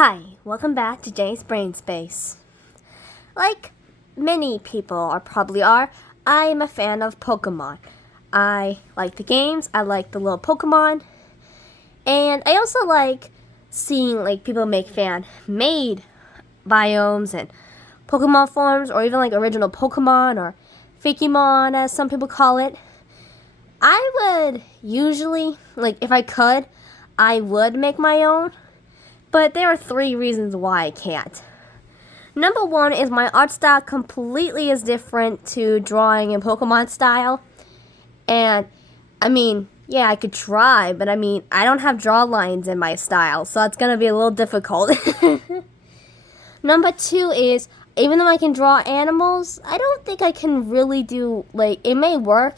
Hi, welcome back to Jay's Brain Space. Like many people probably are, I am a fan of Pokemon. I like the games, I like the little Pokemon, and I also like seeing people make fan-made biomes and Pokemon forms, or even original Pokemon or Fakemon as some people call it. I would usually, if I could, I would make my own. But there are 3 reasons why I can't. Number 1 is my art style completely is different to drawing in Pokemon style. And, I could try, but I don't have draw lines in my style, so it's going to be a little difficult. Number 2 is, even though I can draw animals, I don't think I can really do, it may work.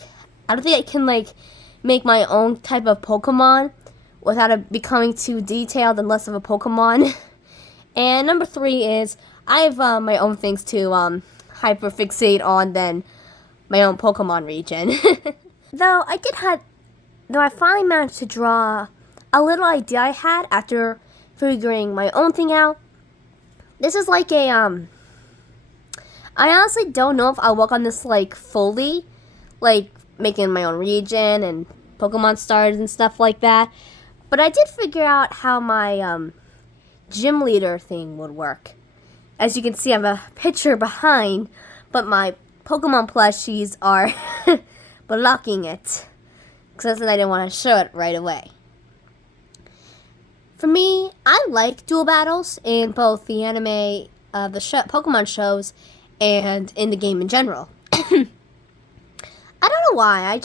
I don't think I can, make my own type of Pokemon without it becoming too detailed and less of a Pokemon. And number 3 is I have my own things to hyperfixate on than my own Pokemon region. Though I finally managed to draw a little idea I had after figuring my own thing out. This is I honestly don't know if I'll work on this fully, making my own region and Pokemon stars and stuff like that. But I did figure out how my gym leader thing would work. As you can see, I have a picture behind, but my Pokemon plushies are blocking it. Because I didn't want to show it right away. For me, I like duel battles in both the anime, Pokemon shows, and in the game in general. I don't know why,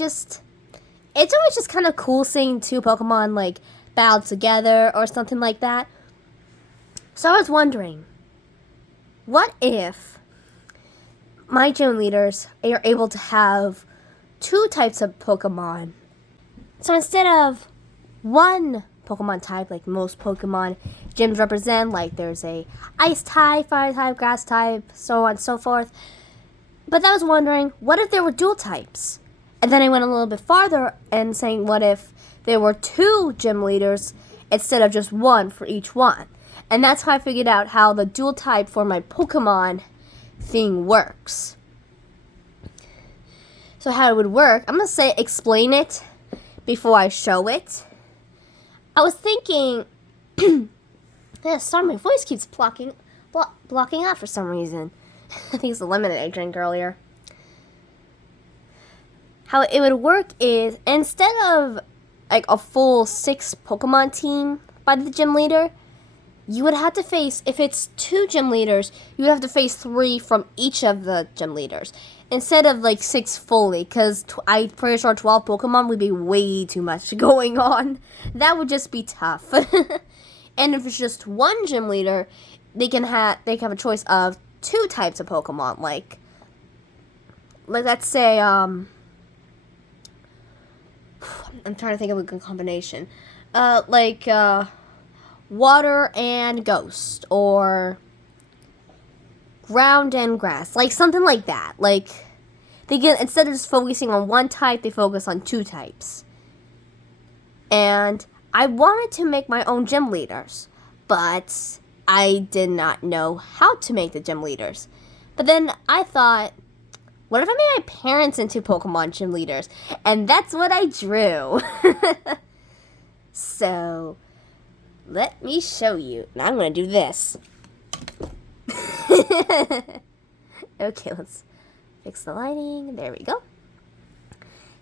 it's always just kind of cool seeing 2 Pokemon battle together or something like that. So I was wondering, what if my gym leaders are able to have 2 types of Pokemon? So instead of 1 Pokemon type, like most Pokemon gyms represent, there's a Ice type, Fire type, Grass type, so on and so forth. But I was wondering, what if there were dual types? And then I went a little bit farther and saying, what if there were 2 gym leaders instead of just 1 for each one? And that's how I figured out how the dual type for my Pokemon thing works. So how it would work, I'm going to explain it before I show it. I was thinking, sorry, my voice keeps blocking out for some reason. I think it's the lemonade I drank earlier. How it would work is, instead of a full 6 Pokemon team by the gym leader, you would have to face, if it's 2 gym leaders, you would have to face 3 from each of the gym leaders. Instead of 6 fully, because I'm pretty sure 12 Pokemon would be way too much going on. That would just be tough. And if it's just 1 gym leader, they can have a choice of 2 types of Pokemon. Let's say, I'm trying to think of a good combination. Water and Ghost, or Ground and Grass, something like that. They get, instead of just focusing on 1 type, they focus on 2 types. And I wanted to make my own gym leaders, but I did not know how to make the gym leaders. But then I thought, what if I made my parents into Pokemon gym leaders? And that's what I drew. So, let me show you. Now I'm going to do this. Okay, let's fix the lighting. There we go.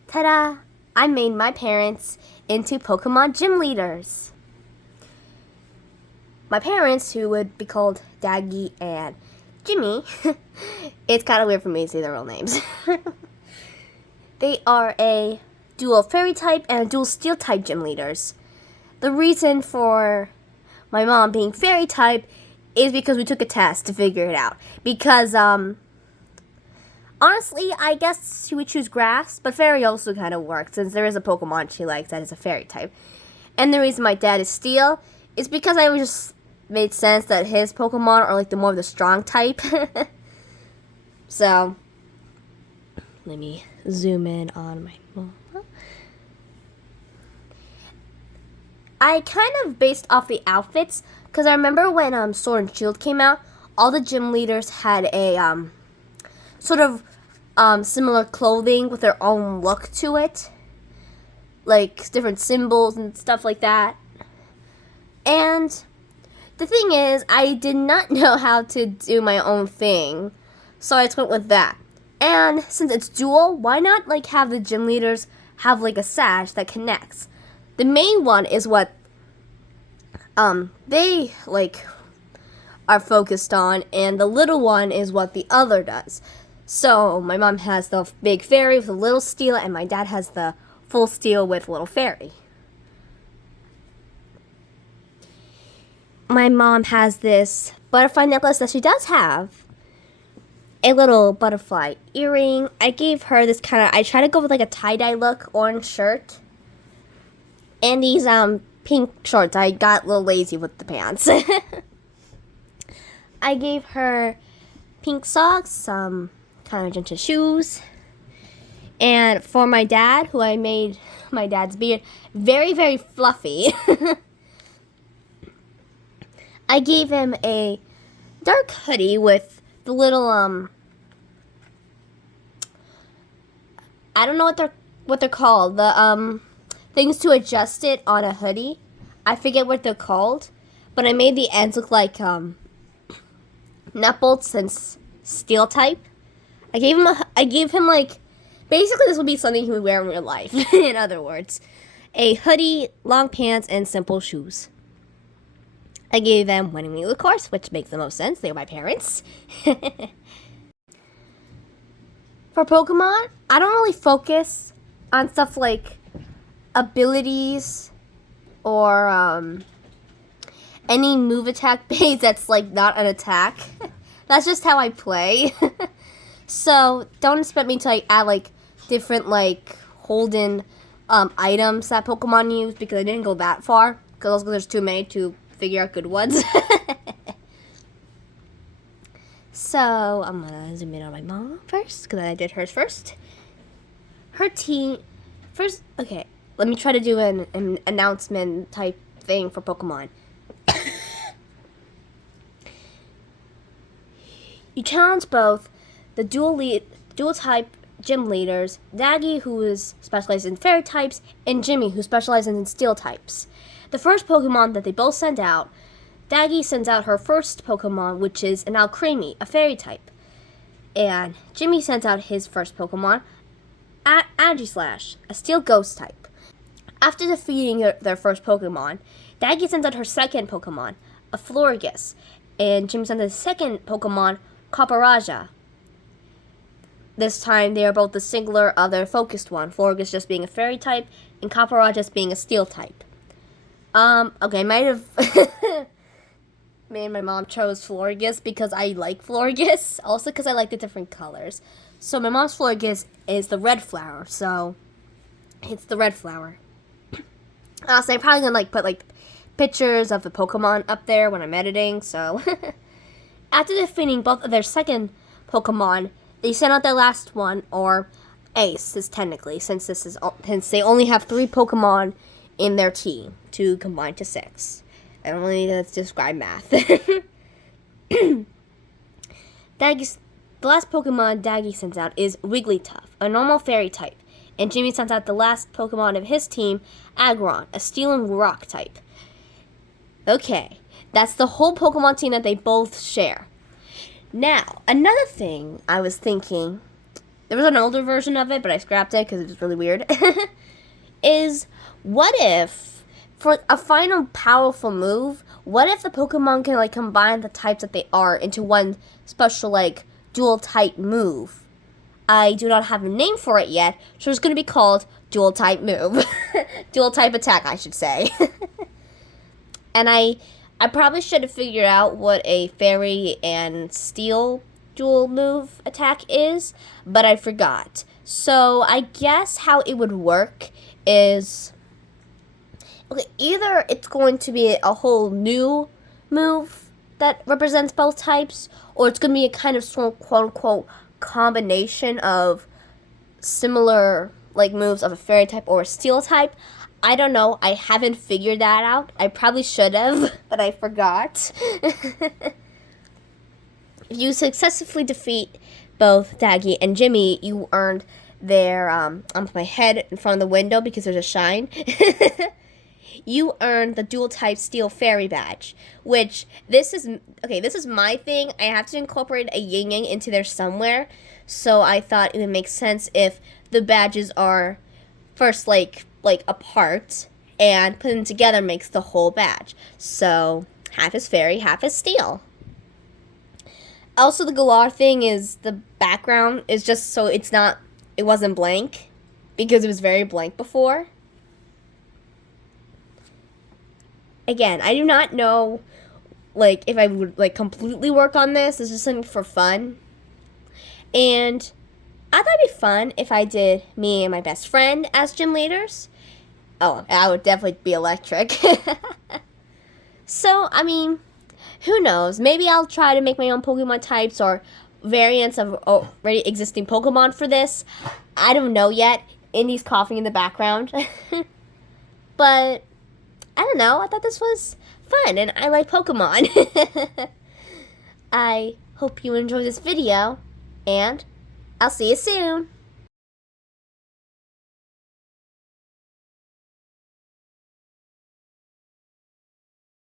Ta-da! I made my parents into Pokemon gym leaders. My parents, who would be called Daggy and Jimmy, it's kind of weird for me to say their real names. They are a dual fairy type and dual steel type gym leaders. The reason for my mom being fairy type is because we took a test to figure it out. Because, honestly, I guess she would choose grass, but fairy also kind of works, since there is a Pokemon she likes that is a fairy type. And the reason my dad is steel is because I just made sense that his Pokemon are the more of the strong type. So, let me zoom in on my mom. I kind of based off the outfits because I remember when Sword and Shield came out, all the gym leaders had a sort of similar clothing with their own look to it, like different symbols and stuff like that. And the thing is, I did not know how to do my own thing, so I just went with that. And since it's dual, why not like have the gym leaders have like a sash that connects? The main one is what they like are focused on, and the little one is what the other does. So my mom has the big fairy with a little steel, and my dad has the full steel with little fairy. My mom has this butterfly necklace that she does have a little butterfly earring. I gave her this I try to go with like a tie-dye look, orange shirt, and these pink shorts. I got a little lazy with the pants. I gave her pink socks, some kind of magenta shoes, and for my dad, who I made my dad's beard very, very fluffy, I gave him a dark hoodie with the little I don't know what they're called. The things to adjust it on a hoodie. I forget what they're called, but I made the ends look like nut bolts and steel type. I gave him like, basically this would be something he would wear in real life. In other words, a hoodie, long pants, and simple shoes. I gave them Winning Wheel, of course, which makes the most sense. They are my parents. For Pokemon, I don't really focus on stuff like abilities or any move attack base that's like not an attack. That's just how I play. So don't expect me to like add like different like Holden items that Pokemon use, because I didn't go that far, because there's too many to figure out good ones. So I'm gonna zoom in on my mom first, because I did hers first. Her team first. Okay, let me try to do an announcement type thing for Pokemon. You challenge both the dual type gym leaders, Daggy, who is specialized in fairy types, and Jimmy, who specializes in steel types. The first Pokemon that they both send out, Daggy sends out her first Pokemon, which is an Alcremie, a fairy type. And Jimmy sends out his first Pokemon, Aegislash, a steel ghost type. After defeating their first Pokemon, Daggy sends out her second Pokemon, a Florges, and Jimmy sends out his second Pokemon, Copperajah. This time they are both the singular of their focused one, Florges just being a fairy type, and Copperajah just being a steel type. Okay, I might have me and my mom chose Florges because I like Florges, also because I like the different colors. So my mom's Florges is the red flower, so it's the red flower. Also, I'm probably gonna like put like pictures of the Pokemon up there when I'm editing, so after defeating both of their second Pokemon, they sent out their last one, or Ace is technically, since they only have 3 Pokemon in their team to combine to 6. I don't really need to describe math. The last Pokemon Daggy sends out is Wigglytuff, a normal fairy type, and Jimmy sends out the last Pokemon of his team, Aggron, a steel and rock type. Okay, that's the whole Pokemon team that they both share. Now, another thing I was thinking, there was an older version of it, but I scrapped it because it was really weird, is what if, for a final powerful move, what if the Pokemon can like combine the types that they are into one special like dual type move? I do not have a name for it yet, so it's going to be called dual type move. Dual type attack, I should say. And I probably should have figured out what a fairy and steel dual move attack is, but I forgot. So I guess how it would work is, okay, either it's going to be a whole new move that represents both types, or it's going to be a kind of sort of quote-unquote combination of similar like moves of a fairy type or a steel type. I don't know. I haven't figured that out. I probably should have, but I forgot. If you successfully defeat both Daggy and Jimmy, you earned their, onto my head in front of the window because there's a shine. You earned the dual type steel fairy badge, which this is my thing. I have to incorporate a yin yang into there somewhere, so I thought it would make sense if the badges are first like apart, and putting them together makes the whole badge. So half is fairy, half is steel. Also, the Galar thing is the background is just so it wasn't blank, because it was very blank before. Again, I do not know, like, if I would, like, completely work on this. It's just something for fun. And I thought it'd be fun if I did me and my best friend as gym leaders. Oh, I would definitely be electric. So, I mean, who knows? Maybe I'll try to make my own Pokemon types or variants of already existing Pokemon for this. I don't know yet. Indy's coughing in the background. But I don't know. I thought this was fun, and I like Pokemon. I hope you enjoyed this video, and I'll see you soon.